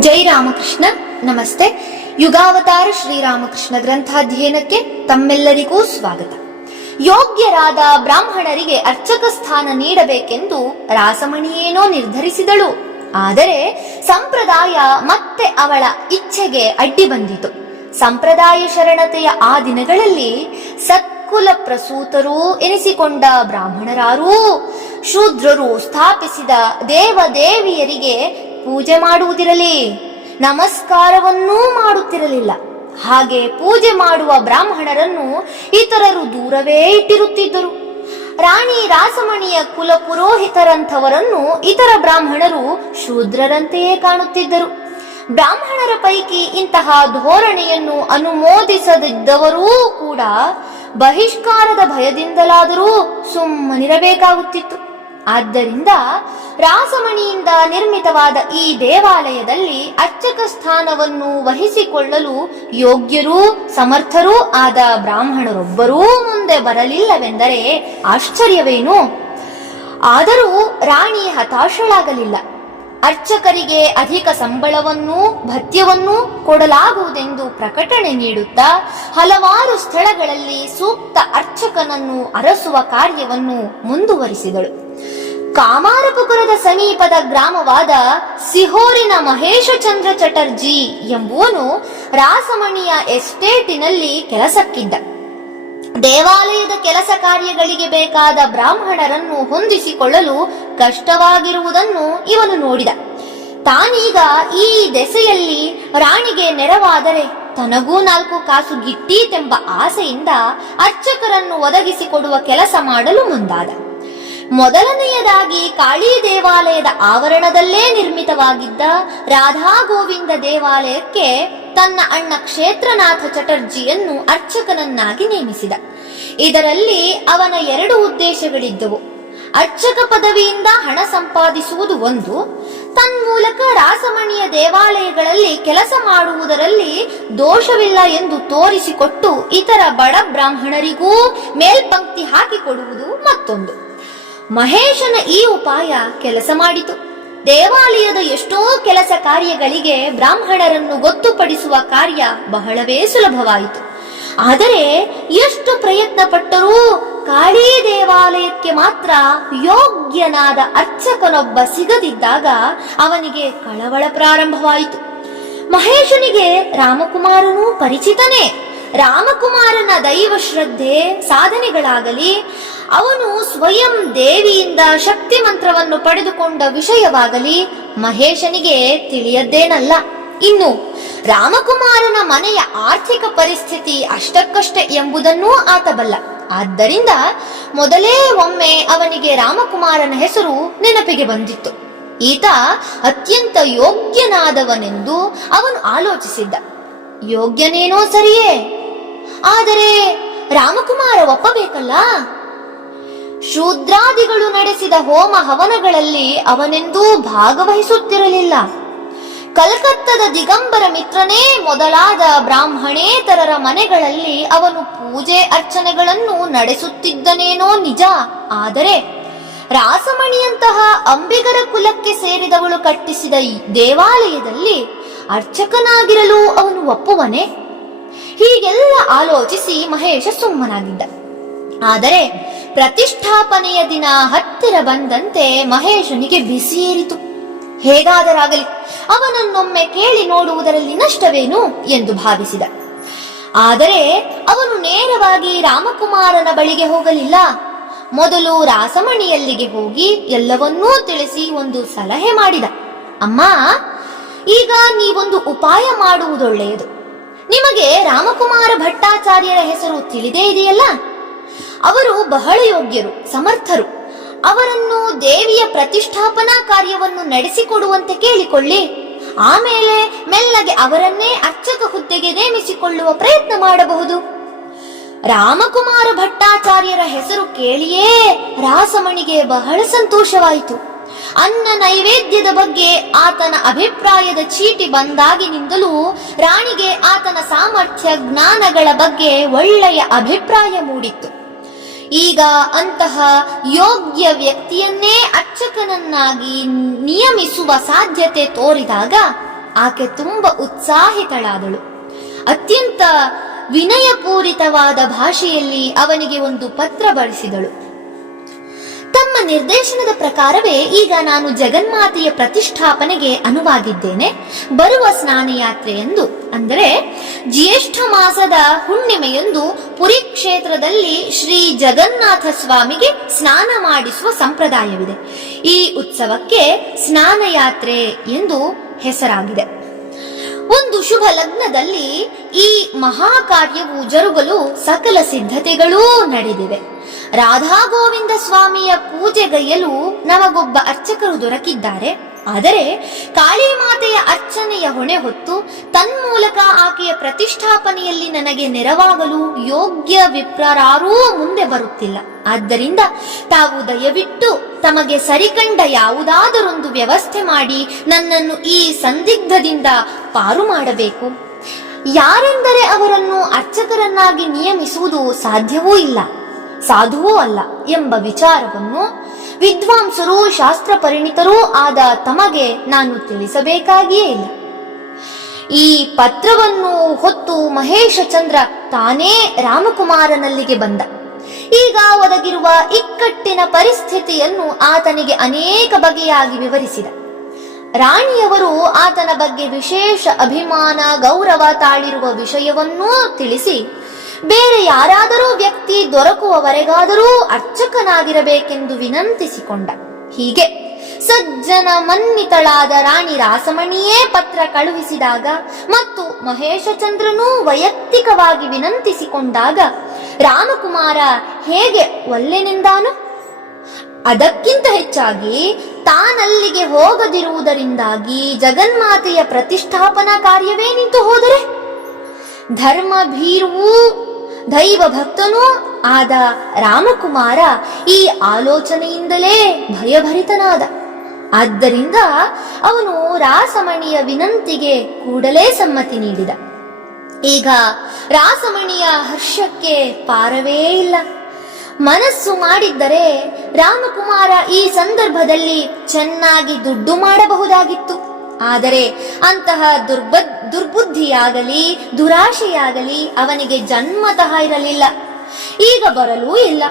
ಜೈ ರಾಮಕೃಷ್ಣ. ನಮಸ್ತೆ. ಯುಗಾವತಾರ ಶ್ರೀರಾಮಕೃಷ್ಣ ಗ್ರಂಥಾಧ್ಯಯನಕ್ಕೆ ತಮ್ಮೆಲ್ಲರಿಗೂ ಸ್ವಾಗತ. ಯೋಗ್ಯರಾದ ಬ್ರಾಹ್ಮಣರಿಗೆ ಅರ್ಚಕ ಸ್ಥಾನ ನೀಡಬೇಕೆಂದು ರಾಸಮಣಿಯೇನೋ ನಿರ್ಧರಿಸಿದಳು. ಆದರೆ ಸಂಪ್ರದಾಯ ಮತ್ತೆ ಅವಳ ಇಚ್ಛೆಗೆ ಅಡ್ಡಿ ಬಂದಿತು. ಸಂಪ್ರದಾಯ ಶರಣತೆಯ ಆ ದಿನಗಳಲ್ಲಿ ಸತ್ಕುಲ ಪ್ರಸೂತರೂ ಎನಿಸಿಕೊಂಡ ಬ್ರಾಹ್ಮಣರಾರೂ, ಶೂದ್ರರು ಸ್ಥಾಪಿಸಿದ ದೇವದೇವಿಯರಿಗೆ ಪೂಜೆ ಮಾಡುವುದಿರಲಿ, ನಮಸ್ಕಾರವನ್ನೂ ಮಾಡುತ್ತಿರಲಿಲ್ಲ. ಹಾಗೆ ಪೂಜೆ ಮಾಡುವ ಬ್ರಾಹ್ಮಣರನ್ನು ಇತರರು ದೂರವೇ ಇಟ್ಟಿರುತ್ತಿದ್ದರು. ರಾಣಿ ರಾಸಮಣಿಯ ಕುಲ ಪುರೋಹಿತರಂಥವರನ್ನು ಇತರ ಬ್ರಾಹ್ಮಣರು ಶೂದ್ರರಂತೆಯೇ ಕಾಣುತ್ತಿದ್ದರು. ಬ್ರಾಹ್ಮಣರ ಪೈಕಿ ಇಂತಹ ಧೋರಣೆಯನ್ನು ಅನುಮೋದಿಸದಿದ್ದವರೂ ಕೂಡ ಬಹಿಷ್ಕಾರದ ಭಯದಿಂದಲಾದರೂ ಸುಮ್ಮನಿರಬೇಕಾಗುತ್ತಿತ್ತು. ಆದ್ದರಿಂದ ರಾಸಮಣಿಯಿಂದ ನಿರ್ಮಿತವಾದ ಈ ದೇವಾಲಯದಲ್ಲಿ ಅರ್ಚಕ ಸ್ಥಾನವನ್ನು ವಹಿಸಿಕೊಳ್ಳಲು ಯೋಗ್ಯರೂ ಸಮರ್ಥರೂ ಆದ ಬ್ರಾಹ್ಮಣರೊಬ್ಬರೂ ಮುಂದೆ ಬರಲಿಲ್ಲವೆಂದರೆ ಆಶ್ಚರ್ಯವೇನು? ಆದರೂ ರಾಣಿ ಹತಾಶಳಾಗಲಿಲ್ಲ. ಅರ್ಚಕರಿಗೆ ಅಧಿಕ ಸಂಬಳವನ್ನೂ ಭತ್ಯವನ್ನೂ ಕೊಡಲಾಗುವುದೆಂದು ಪ್ರಕಟಣೆ ನೀಡುತ್ತಾ ಹಲವಾರು ಸ್ಥಳಗಳಲ್ಲಿ ಸೂಕ್ತ ಅರ್ಚಕನನ್ನು ಅರಸುವ ಕಾರ್ಯವನ್ನು ಮುಂದುವರಿಸಿದಳು. ಕಾಮಾರಪುರದ ಸಮೀಪದ ಗ್ರಾಮವಾದ ಸಿಹೋರಿನ ಮಹೇಶಚಂದ್ರ ಚಟರ್ಜಿ ಎಂಬುವನು ರಾಸಮಣಿಯ ಎಸ್ಟೇಟಿನಲ್ಲಿ ಕೆಲಸಕ್ಕಿದ್ದ. ದೇವಾಲಯದ ಕೆಲಸ ಕಾರ್ಯಗಳಿಗೆ ಬೇಕಾದ ಬ್ರಾಹ್ಮಣರನ್ನು ಹೊಂದಿಸಿಕೊಳ್ಳಲು ಕಷ್ಟವಾಗಿರುವುದನ್ನು ಇವನು ನೋಡಿದ. ತಾನೀಗ ಈ ದೆಸೆಯಲ್ಲಿ ರಾಣಿಗೆ ನೆರವಾದರೆ ತನಗೂ ನಾಲ್ಕು ಕಾಸು ಗಿಟ್ಟೀತೆಂಬ ಆಸೆಯಿಂದ ಅರ್ಚಕರನ್ನು ಒದಗಿಸಿಕೊಡುವ ಕೆಲಸ ಮಾಡಲು ಮುಂದಾದ. ಮೊದಲನೆಯದಾಗಿ ಕಾಳಿ ದೇವಾಲಯದ ಆವರಣದಲ್ಲೇ ನಿರ್ಮಿತವಾಗಿದ್ದ ರಾಧಾ ಗೋವಿಂದ ದೇವಾಲಯಕ್ಕೆ ತನ್ನ ಅಣ್ಣ ಕ್ಷೇತ್ರನಾಥ ಚಟರ್ಜಿಯನ್ನು ಅರ್ಚಕನನ್ನಾಗಿ ನೇಮಿಸಿದ. ಇದರಲ್ಲಿ ಅವನ ಎರಡು ಉದ್ದೇಶಗಳಿದ್ದವು. ಅರ್ಚಕ ಪದವಿಯಿಂದ ಹಣ ಸಂಪಾದಿಸುವುದು ಒಂದು, ತನ್ಮೂಲಕ ರಾಸಮಣಿಯ ದೇವಾಲಯಗಳಲ್ಲಿ ಕೆಲಸ ಮಾಡುವುದರಲ್ಲಿ ದೋಷವಿಲ್ಲ ಎಂದು ತೋರಿಸಿಕೊಟ್ಟು ಇತರ ಬಡ ಬ್ರಾಹ್ಮಣರಿಗೂ ಮೇಲ್ಪಂಕ್ತಿ ಹಾಕಿಕೊಡುವುದು ಮತ್ತೊಂದು. ಮಹೇಶನ ಈ ಉಪಾಯ ಕೆಲಸ ಮಾಡಿತು. ದೇವಾಲಯದ ಎಷ್ಟೋ ಕೆಲಸ ಕಾರ್ಯಗಳಿಗೆ ಬ್ರಾಹ್ಮಣರನ್ನು ಗೊತ್ತುಪಡಿಸುವ ಕಾರ್ಯ ಬಹಳವೇ ಸುಲಭವಾಯಿತು. ಆದರೆ ಎಷ್ಟು ಪ್ರಯತ್ನ ಪಟ್ಟರೂ ಕಾಳಿ ದೇವಾಲಯಕ್ಕೆ ಮಾತ್ರ ಯೋಗ್ಯನಾದ ಅರ್ಚಕನೊಬ್ಬ ಸಿಗದಿದ್ದಾಗ ಅವನಿಗೆ ಕಳವಳ ಪ್ರಾರಂಭವಾಯಿತು. ಮಹೇಶನಿಗೆ ರಾಮಕುಮಾರನು ಪರಿಚಿತನೇ. ರಾಮಕುಮಾರನ ದೈವ ಶ್ರದ್ಧೆ ಸಾಧನೆಗಳಾಗಲಿ ಅವನು ಸ್ವಯಂ ದೇವಿಯಿಂದ ಶಕ್ತಿ ಮಂತ್ರವನ್ನು ಪಡೆದುಕೊಂಡ ವಿಷಯವಾಗಲಿ ಮಹೇಶನಿಗೆ ತಿಳಿಯದ್ದೇನಲ್ಲ. ಇನ್ನು ರಾಮಕುಮಾರನ ಮನೆಯ ಆರ್ಥಿಕ ಪರಿಸ್ಥಿತಿ ಅಷ್ಟಕ್ಕಷ್ಟೇ ಎಂಬುದನ್ನೂ ಆತ ಬಲ್ಲ ಆದ್ದರಿಂದ ಮೊದಲೇ ಒಮ್ಮೆ ಅವನಿಗೆ ರಾಮಕುಮಾರನ ಹೆಸರು ನೆನಪಿಗೆ ಬಂದಿತ್ತು. ಈತ ಅತ್ಯಂತ ಯೋಗ್ಯನಾದವನೆಂದು ಅವನು ಆಲೋಚಿಸಿದ್ದ. ಯೋಗ್ಯನೇನೋ ಸರಿಯೇ. ಆದರೆ ರಾಮಕುಮಾರ ಒಪ್ಪಬೇಕಲ್ಲ? ಶೂದ್ರಾದಿಗಳು ನಡೆಸಿದ ಹೋಮ ಹವನಗಳಲ್ಲಿ ಅವನೆಂದೂ ಭಾಗವಹಿಸುತ್ತಿರಲಿಲ್ಲ. ಕಲ್ಕತ್ತದ ದಿಗಂಬರ ಮಿತ್ರನೇ ಮೊದಲಾದ ಬ್ರಾಹ್ಮಣೇತರರ ಮನೆಗಳಲ್ಲಿ ಅವನು ಪೂಜೆ ಅರ್ಚನೆಗಳನ್ನು ನಡೆಸುತ್ತಿದ್ದನೇನೋ ನಿಜ. ಆದರೆ ರಾಸಮಣಿಯಂತಹ ಅಂಬಿಗರ ಕುಲಕ್ಕೆ ಸೇರಿದವಳು ಕಟ್ಟಿಸಿದ ದೇವಾಲಯದಲ್ಲಿ ಅರ್ಚಕನಾಗಿರಲು ಅವನು ಒಪ್ಪುವನೇ? ಹೀಗೆಲ್ಲ ಆಲೋಚಿಸಿ ಮಹೇಶ ಸುಮ್ಮನಾಗಿದ್ದ. ಆದರೆ ಪ್ರತಿಷ್ಠಾಪನೆಯ ದಿನ ಹತ್ತಿರ ಬಂದಂತೆ ಮಹೇಶನಿಗೆ ಬಿಸಿಯೇರಿತು ಹೇಗಾದರಾಗಲಿ, ಅವನನ್ನೊಮ್ಮೆ ಕೇಳಿ ನೋಡುವುದರಲ್ಲಿ ನಷ್ಟವೇನು ಎಂದು ಭಾವಿಸಿದ. ಆದರೆ ಅವನು ನೇರವಾಗಿ ರಾಮಕುಮಾರನ ಬಳಿಗೆ ಹೋಗಲಿಲ್ಲ. ಮೊದಲು ರಾಸಮಣಿಯಲ್ಲಿಗೆ ಹೋಗಿ ಎಲ್ಲವನ್ನೂ ತಿಳಿಸಿ ಒಂದು ಸಲಹೆ ಮಾಡಿದ. ಅಮ್ಮ, ಈಗ ನೀವೊಂದು ಉಪಾಯ ಮಾಡುವುದೊಳ್ಳೆಯದು. ನಿಮಗೆ ರಾಮಕುಮಾರ ಭಟ್ಟಾಚಾರ್ಯರ ಹೆಸರು ತಿಳಿದೇ ಇದೆಯಲ್ಲ? ಅವರು ಬಹಳ ಯೋಗ್ಯರು, ಸಮರ್ಥರು. ಅವರನ್ನು ದೇವಿಯ ಪ್ರತಿಷ್ಠಾಪನಾ ಕಾರ್ಯವನ್ನು ನಡೆಸಿಕೊಡುವಂತೆ ಕೇಳಿಕೊಳ್ಳಿ. ಆಮೇಲೆ ಮೆಲ್ಲಗೆ ಅವರನ್ನೇ ಅರ್ಚಕ ಹುದ್ದೆಗೆ ನೇಮಿಸಿಕೊಳ್ಳುವ ಪ್ರಯತ್ನ ಮಾಡಬಹುದು. ರಾಮಕುಮಾರ ಭಟ್ಟಾಚಾರ್ಯರ ಹೆಸರು ಕೇಳಿಯೇ ರಾಸಮಣಿಗೆ ಬಹಳ ಸಂತೋಷವಾಯಿತು. ಅನ್ನ ನೈವೇದ್ಯದ ಬಗ್ಗೆ ಆತನ ಅಭಿಪ್ರಾಯದ ಚೀಟಿ ಬಂದಾಗಿನಿಂದಲೂ ರಾಣಿಗೆ ಆತನ ಸಾಮರ್ಥ್ಯ, ಜ್ಞಾನಗಳ ಬಗ್ಗೆ ಒಳ್ಳೆಯ ಅಭಿಪ್ರಾಯ ಮೂಡಿತ್ತು. ಈಗ ಅಂತಹ ಯೋಗ್ಯ ವ್ಯಕ್ತಿಯನ್ನೇ ಅರ್ಚಕನನ್ನಾಗಿ ನಿಯಮಿಸುವ ಸಾಧ್ಯತೆ ತೋರಿದಾಗ ಆಕೆ ತುಂಬ ಉತ್ಸಾಹಿತಳಾದಳು. ಅತ್ಯಂತ ವಿನಯಪೂರಿತವಾದ ಭಾಷೆಯಲ್ಲಿ ಅವನಿಗೆ ಒಂದು ಪತ್ರ ಬರೆಸಿದಳು ತಮ್ಮ ನಿರ್ದೇಶನದ ಪ್ರಕಾರವೇ ಈಗ ನಾನು ಜಗನ್ಮಾತೆಯ ಪ್ರತಿಷ್ಠಾಪನೆಗೆ ಅನುವಾಗಿದ್ದೇನೆ. ಬರುವ ಸ್ನಾನಯಾತ್ರೆಯೆಂದು, ಅಂದರೆ ಜ್ಯೇಷ್ಠ ಮಾಸದ ಹುಣ್ಣಿಮೆಯೊಂದು ಪುರಿ ಕ್ಷೇತ್ರದಲ್ಲಿ ಶ್ರೀ ಜಗನ್ನಾಥ ಸ್ವಾಮಿಗೆ ಸ್ನಾನ ಮಾಡಿಸುವ ಸಂಪ್ರದಾಯವಿದೆ. ಈ ಉತ್ಸವಕ್ಕೆ ಸ್ನಾನಯಾತ್ರೆ ಎಂದು ಹೆಸರಾಗಿದೆ. ಒಂದು ಶುಭ ಲಗ್ನದಲ್ಲಿ ಈ ಮಹಾಕಾರ್ಯವು ಜರುಗಲು ಸಕಲ ಸಿದ್ಧತೆಗಳೂ ನಡೆದಿವೆ. ರಾಧಾ ಗೋವಿಂದ ಸ್ವಾಮಿಯ ಪೂಜೆಗೈಯಲು ನಮಗೊಬ್ಬ ಅರ್ಚಕರು ದೊರಕಿದ್ದಾರೆ. ಆದರೆ ಕಾಳಿ ಮಾತೆಯ ಅರ್ಚನೆಯ ಹೊಣೆ ಹೊತ್ತು ತನ್ಮೂಲಕ ಆಕೆಯ ಪ್ರತಿಷ್ಠಾಪನೆಯಲ್ಲಿ ನನಗೆ ನೆರವಾಗಲು ಯೋಗ್ಯ ವಿಪ್ರರಾರೂ ಮುಂದೆ ಬರುತ್ತಿಲ್ಲ. ಆದ್ದರಿಂದ ತಾವು ದಯವಿಟ್ಟು ತಮಗೆ ಸರಿಕಂಡ ಯಾವುದಾದರೊಂದು ವ್ಯವಸ್ಥೆ ಮಾಡಿ ನನ್ನನ್ನು ಈ ಸಂದಿಗ್ಧದಿಂದ ಪಾರು ಮಾಡಬೇಕು. ಯಾರೆಂದರೆ ಅವರನ್ನು ಅರ್ಚಕರನ್ನಾಗಿ ನಿಯಮಿಸುವುದು ಸಾಧ್ಯವೂ ಇಲ್ಲ. ಸಾಧುವೂ ಅಲ್ಲ ಎಂಬ ವಿಚಾರವನ್ನು ವಿದ್ವಾಂಸರು, ಶಾಸ್ತ್ರ ಪರಿಣಿತರೂ ಆದ ತಮಗೆ ನಾನು ತಿಳಿಸಬೇಕಾಗಿಯೇ ಇಲ್ಲ. ಈ ಪತ್ರವನ್ನು ಹೊತ್ತು ಮಹೇಶ ಚಂದ್ರ ತಾನೇ ರಾಮಕುಮಾರನಲ್ಲಿಗೆ ಬಂದ. ಈಗ ಒದಗಿರುವ ಇಕ್ಕಟ್ಟಿನ ಪರಿಸ್ಥಿತಿಯನ್ನು ಆತನಿಗೆ ಅನೇಕ ಬಗೆಯಾಗಿ ವಿವರಿಸಿದ. ರಾಣಿಯವರು ಆತನ ಬಗ್ಗೆ ವಿಶೇಷ ಅಭಿಮಾನ, ಗೌರವ ತಾಳಿರುವ ವಿಷಯವನ್ನೂ ತಿಳಿಸಿ ಬೇರೆ ಯಾರಾದರೂ ವ್ಯಕ್ತಿ ದೊರಕುವವರೆಗಾದರೂ ಅರ್ಚಕನಾಗಿರಬೇಕೆಂದು ವಿನಂತಿಸಿಕೊಂಡ. ಹೀಗೆ ಸಜ್ಜನ ಮನ್ನಿತಳಾದ ರಾಣಿ ರಾಸಮಣಿಯೇ ಪತ್ರ ಕಳುಹಿಸಿದಾಗ ಮತ್ತು ಮಹೇಶಚಂದ್ರನೂ ವೈಯಕ್ತಿಕವಾಗಿ ವಿನಂತಿಸಿಕೊಂಡಾಗ, ರಾಮಕುಮಾರ ಹೇಗೆ ಒಲ್ಲೆನೆಂದಾನು ಅದಕ್ಕಿಂತ ಹೆಚ್ಚಾಗಿ ತಾನಲ್ಲಿಗೆ ಹೋಗದಿರುವುದರಿಂದಾಗಿ ಜಗನ್ಮಾತೆಯ ಪ್ರತಿಷ್ಠಾಪನಾ ಕಾರ್ಯವೇ ನಿಂತು ಹೋದರೆ? ಧರ್ಮ ಭೀರ್ವೂ ದೈವ ಭಕ್ತನೂ ಆದ ರಾಮಕುಮಾರ ಈ ಆಲೋಚನೆಯಿಂದಲೇ ಭಯಭರಿತನಾದ. ಆದ್ದರಿಂದ ಅವನು ರಾಸಮಣಿಯ ವಿನಂತಿಗೆ ಕೂಡಲೇ ಸಮ್ಮತಿ ನೀಡಿದ. ಈಗ ರಾಸಮಣಿಯ ಹರ್ಷಕ್ಕೆ ಪಾರವೇ ಇಲ್ಲ. ಮನಸ್ಸು ಮಾಡಿದ್ದರೆ ರಾಮಕುಮಾರ ಈ ಸಂದರ್ಭದಲ್ಲಿ ಚೆನ್ನಾಗಿ ದುಡ್ಡು ಮಾಡಬಹುದಾಗಿತ್ತು. ಆದರೆ ಅಂತಹ ದುರ್ಬ ದುರ್ಬುದ್ಧಿಯಾಗಲಿ, ದುರಾಶೆಯಾಗಲಿ ಅವನಿಗೆ ಜನ್ಮತಃ ಇರಲಿಲ್ಲ. ಈಗ ಬರಲೂ ಇಲ್ಲ.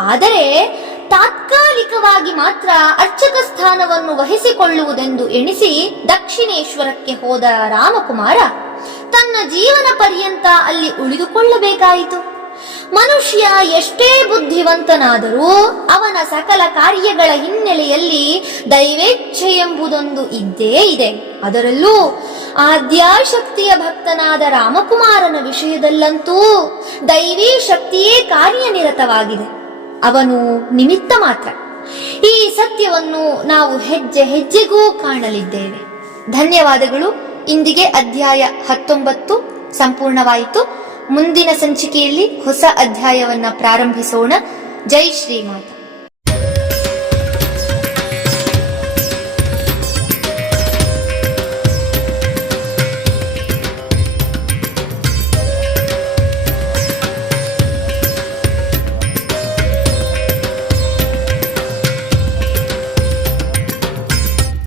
ಆದರೆ ತಾತ್ಕಾಲಿಕವಾಗಿ ಮಾತ್ರ ಅರ್ಚಕ ಸ್ಥಾನವನ್ನು ವಹಿಸಿಕೊಳ್ಳುವುದೆಂದು ಎಣಿಸಿ ದಕ್ಷಿಣೇಶ್ವರಕ್ಕೆ ಹೋದ ರಾಮಕುಮಾರ ತನ್ನ ಜೀವನ ಪರ್ಯಂತ ಅಲ್ಲಿ ಉಳಿದುಕೊಳ್ಳಬೇಕಾಯಿತು. ಮನುಷ್ಯ ಎಷ್ಟೇ ಬುದ್ಧಿವಂತನಾದರೂ ಅವನ ಸಕಲ ಕಾರ್ಯಗಳ ಹಿನ್ನೆಲೆಯಲ್ಲಿ ದೈವೇಚ್ಛೆ ಎಂಬುದೊಂದು ಇದ್ದೇ ಇದೆ. ಅದರಲ್ಲೂ ಆದ್ಯಾಶಕ್ತಿಯ ಭಕ್ತನಾದ ರಾಮಕುಮಾರನ ವಿಷಯದಲ್ಲಂತೂ ದೈವೀ ಶಕ್ತಿಯೇ ಕಾರ್ಯನಿರತವಾಗಿದೆ. ಅವನು ನಿಮಿತ್ತ ಮಾತ್ರ. ಈ ಸತ್ಯವನ್ನು ನಾವು ಹೆಜ್ಜೆ ಹೆಜ್ಜೆಗೂ ಕಾಣಲಿದ್ದೇವೆ. ಧನ್ಯವಾದಗಳು. ಇಂದಿಗೆ ಅಧ್ಯಾಯ ಹತ್ತೊಂಬತ್ತು ಸಂಪೂರ್ಣವಾಯಿತು. ಮುಂದಿನ ಸಂಚಿಕೆಯಲ್ಲಿ ಹೊಸ ಅಧ್ಯಾಯವನ್ನ ಪ್ರಾರಂಭಿಸೋಣ. ಜೈ ಶ್ರೀಮಾತ.